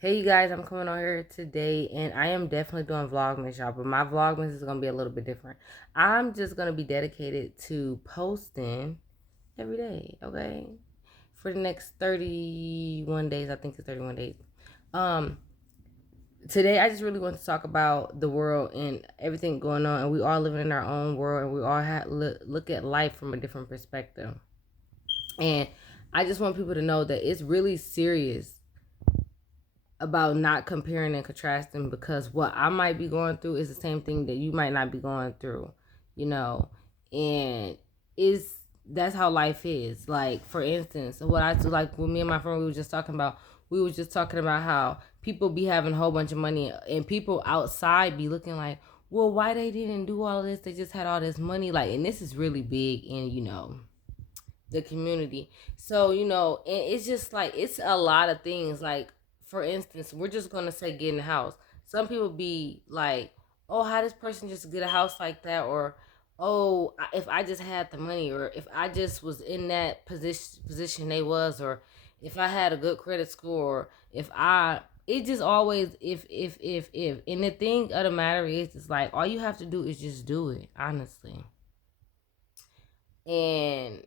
Hey you guys, I'm coming on here today and I am definitely doing Vlogmas, y'all, but my Vlogmas is going to be a little bit different. I'm just going to be dedicated to posting every day, okay? For the next 31 days, I think it's 31 days. Um, Today I just really want to talk about the world and everything going on, and we all living in our own world and we all look at life from a different perspective. And I just want people to know that it's really serious about not comparing and contrasting, because what I might be going through is the same thing that you might not be going through, you know. And is that's how life is. Like, for instance, what I do, like with me and my friend, we were just talking about how people be having a whole bunch of money and people outside be looking like, well, why they didn't do all of this, they just had all this money. Like, and this is really big in, the community. So, and it's just like, it's a lot of things. Like, for instance, we're just gonna say getting a house. Some people be like, oh, how this person just get a house like that? Or, oh, if I just had the money, or if I just was in that position they was, or if I had a good credit score, or if I it just always if. And the thing of the matter is, it's like all you have to do is just do it, honestly. And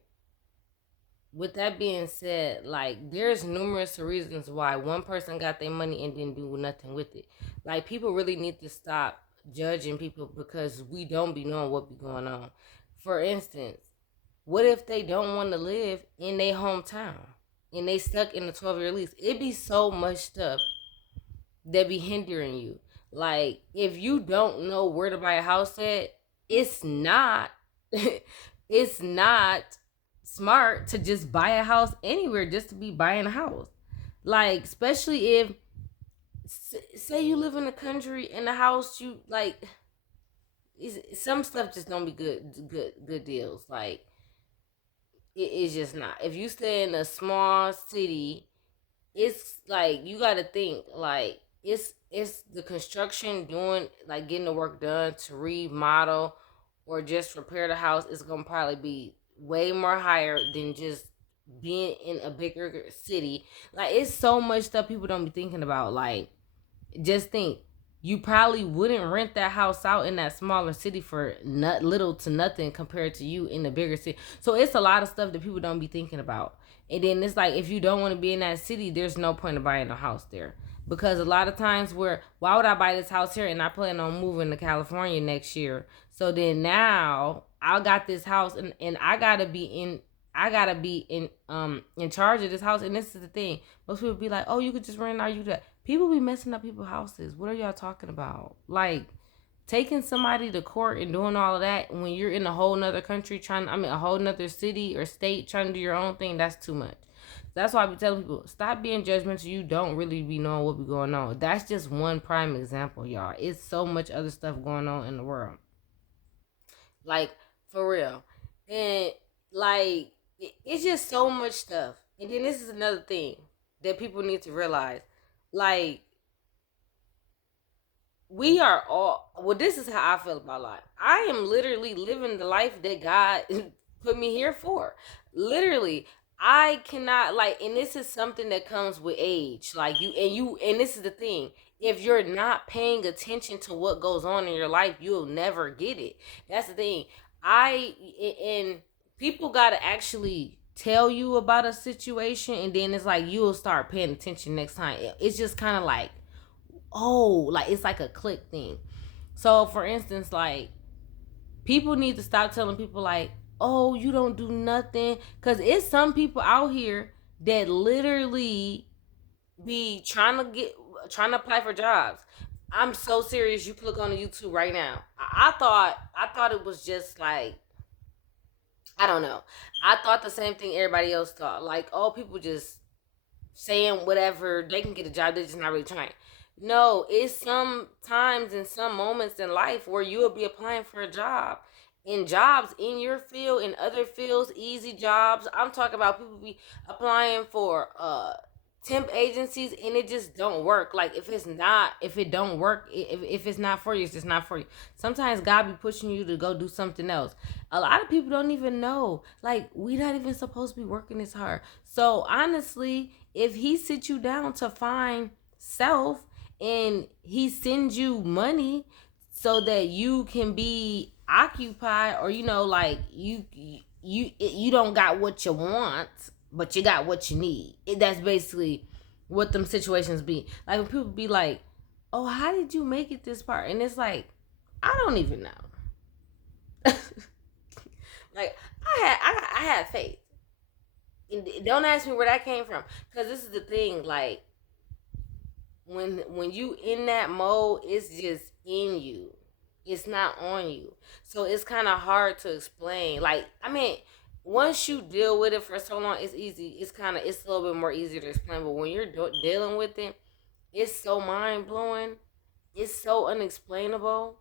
with that being said, like, there's numerous reasons why one person got their money and didn't do nothing with it. Like, people really need to stop judging people because we don't be knowing what be going on. For instance, what if they don't want to live in their hometown and they stuck in a 12-year lease? It be so much stuff that be hindering you. Like, if you don't know where to buy a house at, it's not it's not smart to just buy a house anywhere just to be buying a house. Like, especially if say you live in the country and the house you like, some stuff just don't be good deals. Like, it's just not. If you stay in a small city, it's like you got to think like it's the construction, doing like getting the work done to remodel or just repair the house is gonna probably be way more higher than just being in a bigger city. Like, it's so much stuff people don't be thinking about. Like, just think, you probably wouldn't rent that house out in that smaller city for not little to nothing compared to you in the bigger city. So it's a lot of stuff that people don't be thinking about. And then it's like, if you don't want to be in that city, there's no point of buying a house there. Because a lot of times, why would I buy this house here and I plan on moving to California next year? So then now I got this house, and I gotta be in charge of this house. And this is the thing. Most people be like, oh, you could just rent out, you that. People be messing up people's houses. What are y'all talking about? Like, taking somebody to court and doing all of that when you're in a whole nother country a whole nother city or state trying to do your own thing, that's too much. That's why I be telling people, stop being judgmental. You don't really be knowing what be going on. That's just one prime example, y'all. It's so much other stuff going on in the world. Like, for real. And, like, it's just so much stuff. And then this is another thing that people need to realize. Like, we are all, well, this is how I feel about life. I am literally living the life that God put me here for. Literally, I cannot, like, and this is something that comes with age. Like, and this is the thing. If you're not paying attention to what goes on in your life, you'll never get it. That's the thing. I and people gotta actually tell you about a situation, and then it's like you'll start paying attention next time. It's just kind of like, oh, like, it's like a click thing. So, for instance, like, people need to stop telling people like, oh, you don't do nothing, because it's some people out here that literally be trying to apply for jobs. I'm so serious. You can look on the YouTube right now. I thought it was just like, I don't know. I thought the same thing everybody else thought. Like, oh, people just saying whatever, they can get a job, they're just not really trying. No, it's some times and some moments in life where you will be applying for a job. In jobs in your field, in other fields, easy jobs. I'm talking about people be applying for temp agencies and it just don't work. Like, if it don't work, if it's not for you, it's just not for you. Sometimes God be pushing you to go do something else. A lot of people don't even know. Like, we not even supposed to be working this hard. So honestly, if he sit you down to find self, and he sends you money so that you can be occupied, or like you don't got what you want, but you got what you need. That's basically what them situations be like. When people be like, oh, how did you make it this part? And it's like, I don't even know. Like, I had faith. And don't ask me where that came from, because this is the thing. Like, when you in that mode, it's just in you. It's not on you. So it's kind of hard to explain. Like, I mean, once you deal with it for so long, it's easy. It's a little bit more easy to explain. But when you're dealing with it, it's so mind blowing. It's so unexplainable.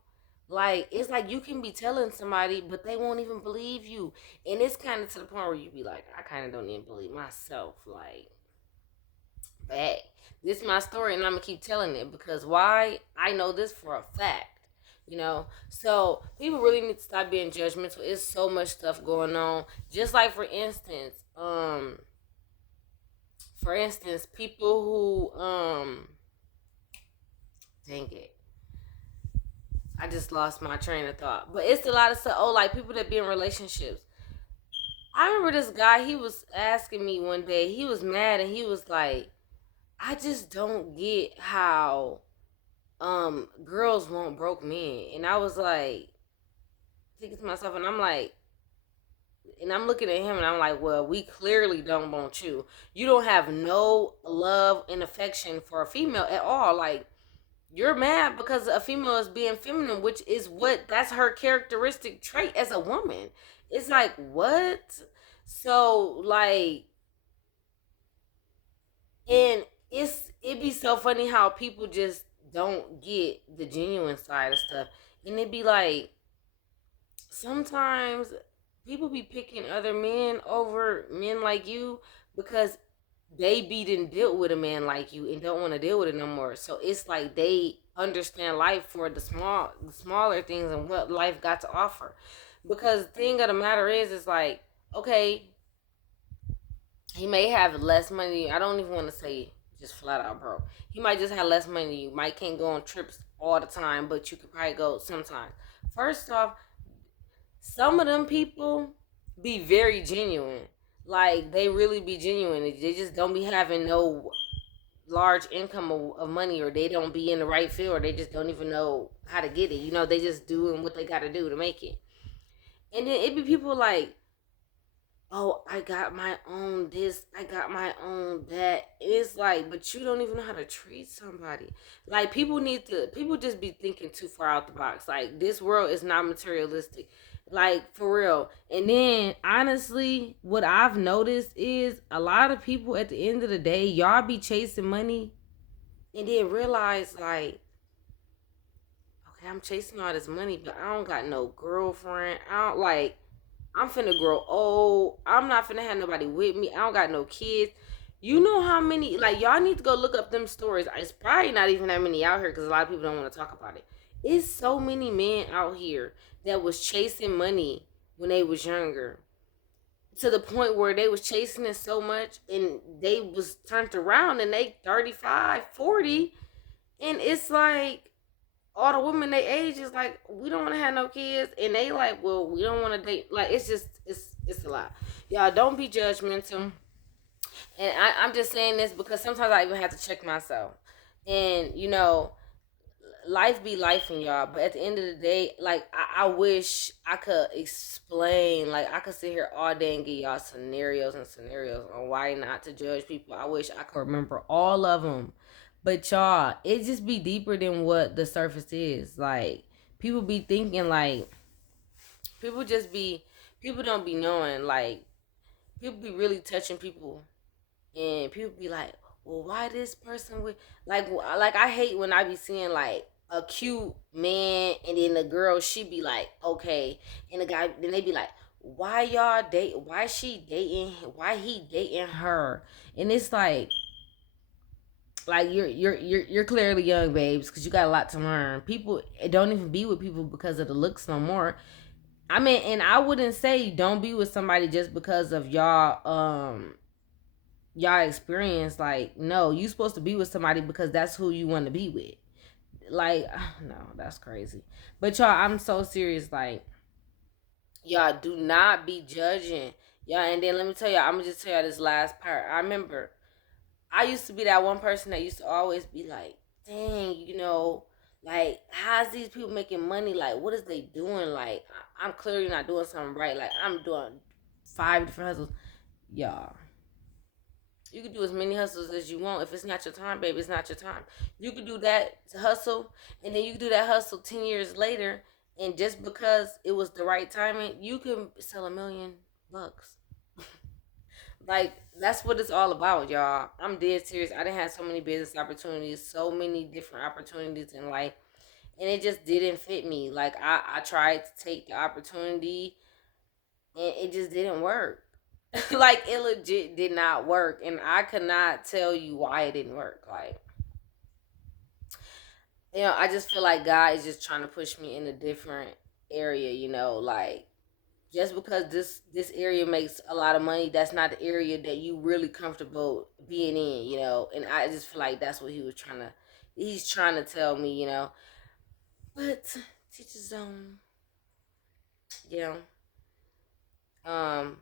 Like, it's like you can be telling somebody, but they won't even believe you. And it's kind of to the point where you be like, I kind of don't even believe myself. Like, back. This is my story, and I'm gonna keep telling it, because why? I know this for a fact. So people really need to stop being judgmental. It's so much stuff going on. Just like, for instance, people who dang it, I just lost my train of thought. But it's a lot of stuff. Oh, like people that be in relationships. I remember this guy. He was asking me one day. He was mad, and he was like, I just don't get how girls want broke men. And I was like, thinking to myself, and I'm like, and I'm looking at him, and I'm like, well, we clearly don't want you. You don't have no love and affection for a female at all. Like, you're mad because a female is being feminine, which is that's her characteristic trait as a woman. It's like, what? So, like, and it'd be so funny how people just don't get the genuine side of stuff. And it'd be like, sometimes people be picking other men over men like you because they be didn't deal with a man like you and don't want to deal with it no more. So it's like they understand life for the smaller things and what life got to offer. Because the thing of the matter is like, okay, he may have less money. I don't even want to say just flat out broke. He might just have less money. You might can't go on trips all the time, but you could probably go sometimes. First off, some of them people be very genuine. Like, they really be genuine. They just don't be having no large income of money, or they don't be in the right field, or they just don't even know how to get it. They just doing what they got to do to make it. And then it be people like, oh, I got my own this, I got my own that. It's like, but you don't even know how to treat somebody. Like, people just be thinking too far out the box. Like, this world is not materialistic. Like, for real. And then, honestly, what I've noticed is a lot of people at the end of the day, y'all be chasing money and then realize, like, okay, I'm chasing all this money, but I don't got no girlfriend. I'm finna grow old. I'm not finna have nobody with me. I don't got no kids. You know how many, like, y'all need to go look up them stories. It's probably not even that many out here because a lot of people don't want to talk about it. It's so many men out here that was chasing money when they was younger, to the point where they was chasing it so much and they was turned around and they 35, 40, and it's like, all the women they age is like, we don't want to have no kids, and they like, well, we don't want to date. Like, it's just it's a lot. Y'all don't be judgmental. And I'm just saying this because sometimes I even have to check myself. And life be life in y'all, but at the end of the day, like, I wish I could explain. Like, I could sit here all day and give y'all scenarios and scenarios on why not to judge people. I wish I could remember all of them. But y'all, it just be deeper than what the surface is. Like, people be thinking, like, people just be people don't be knowing. Like, people be really touching people, and people be like, well, why this person with, like I hate when I be seeing, like, a cute man, and then the girl, she be like, okay, and the guy, then they be like, why y'all date, why she dating, why he dating her? And it's like you're clearly young, babes, because you got a lot to learn. People don't even be with people because of the looks no more. I mean, and I wouldn't say don't be with somebody just because of y'all y'all experience. Like, no, you supposed to be with somebody because that's who you want to be with. Like, no, that's crazy. But y'all, I'm so serious. Like, y'all do not be judging. Y'all, and then let me tell y'all, I'm gonna just tell y'all this last part. I remember I used to be that one person that used to always be like, dang, like, how's these people making money? Like, what is they doing? Like, I'm clearly not doing something right. Like, I'm doing 5 different hustles. Y'all, you can do as many hustles as you want. If it's not your time, baby, it's not your time. You could do that hustle, and then you can do that hustle 10 years later, and just because it was the right timing, you can sell $1 million. Like, that's what it's all about, y'all. I'm dead serious. I didn't have so many business opportunities, so many different opportunities in life, and it just didn't fit me. Like, I tried to take the opportunity, and it just didn't work. Like, it legit did not work, and I could not tell you why it didn't work. Like, I just feel like God is just trying to push me in a different area. Like, just because this area makes a lot of money, that's not the area that you really comfortable being in. And I just feel like that's what he's trying to tell me. But teach his own. you know um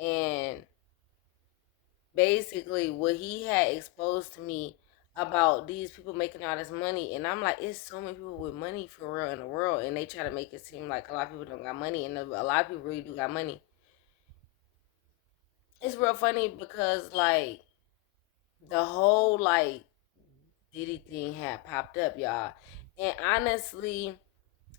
and basically what he had exposed to me about these people making all this money, and I'm like, it's so many people with money for real in the world, and they try to make it seem like a lot of people don't got money, and a lot of people really do got money. It's real funny because, like, the whole, like, Diddy thing had popped up, y'all. And honestly,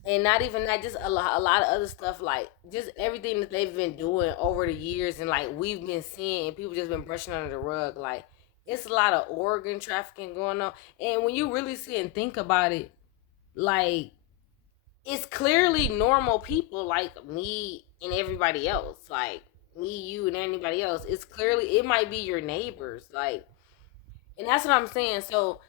and not even that, just a lot of other stuff, like just everything that they've been doing over the years, and like we've been seeing, and people just been brushing under the rug. Like, it's a lot of organ trafficking going on, and when you really see and think about it, like, it's clearly normal people like me and everybody else, like me, you, and anybody else. It's clearly, it might be your neighbors, like, and that's what I'm saying. So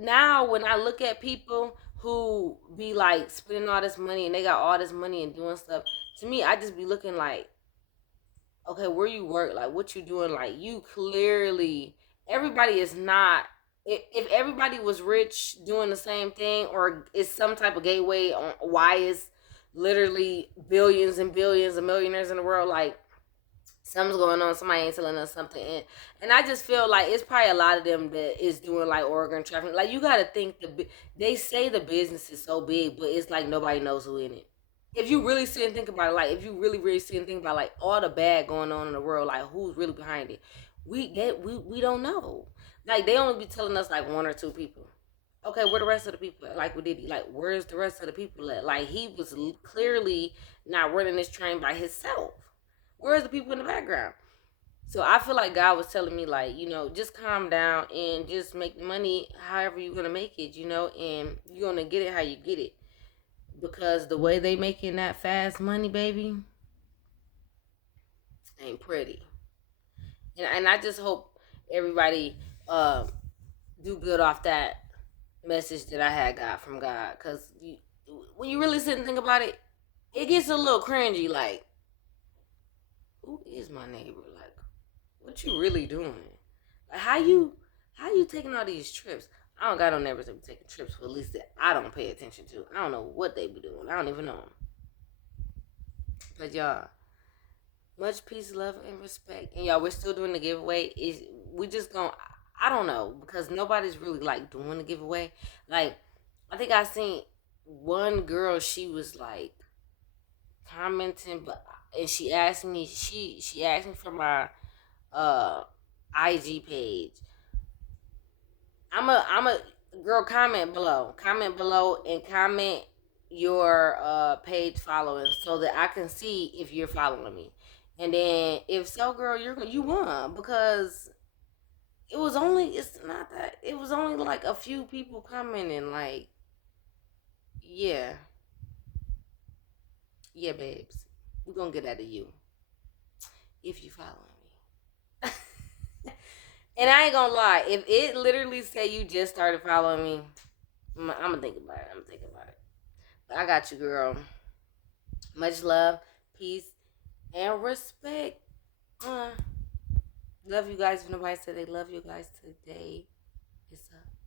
now when I look at people who be like spending all this money and they got all this money and doing stuff, to me, I just be looking like, okay, where you work, like what you doing, like you clearly, everybody is not. If everybody was rich doing the same thing, or it's some type of gateway on why is literally billions and billions of millionaires in the world, like something's going on. Somebody ain't telling us something, and I just feel like it's probably a lot of them that is doing like organ trafficking. Like, you got to think they say the business is so big, but it's like nobody knows who in it. If you really sit and think about it, like if you really really sit and think about like all the bad going on in the world, like who's really behind it, we don't know. Like, they only be telling us like one or two people. Okay, where the rest of the people at? Like, what did he, like, where's the rest of the people at? Like, he was clearly not running this train by himself. Where's the people in the background? So I feel like God was telling me, like, just calm down and just make money however you're gonna make it, and you're gonna get it how you get it. Because the way they making that fast money, baby, ain't pretty. And I just hope everybody uh, do good off that message that I had got from God. Because when you really sit and think about it, it gets a little cringy. Like, who is my neighbor? Like, what you really doing? Like, how you taking all these trips? I don't got no neighbors that be taking trips for, at least that I don't pay attention to. I don't know what they be doing. I don't even know them. But y'all, much peace, love, and respect. And y'all, we're still doing the giveaway. Is we just gonna? I don't know, because nobody's really like doing the giveaway. Like, I think I seen one girl. She was like commenting, but and she asked me. She asked me for my uh IG page. I'm a girl. Comment below, and comment your page following so that I can see if you're following me. And then if so, girl, you won, because it was only like a few people commenting. Like, yeah, yeah, babes, we're gonna get that to you if you following me. And I ain't gonna lie, if it literally say you just started following me, I'm gonna think about it. But I got you, girl. Much love, peace, and respect. Uh, Love you guys. If nobody said they love you guys today.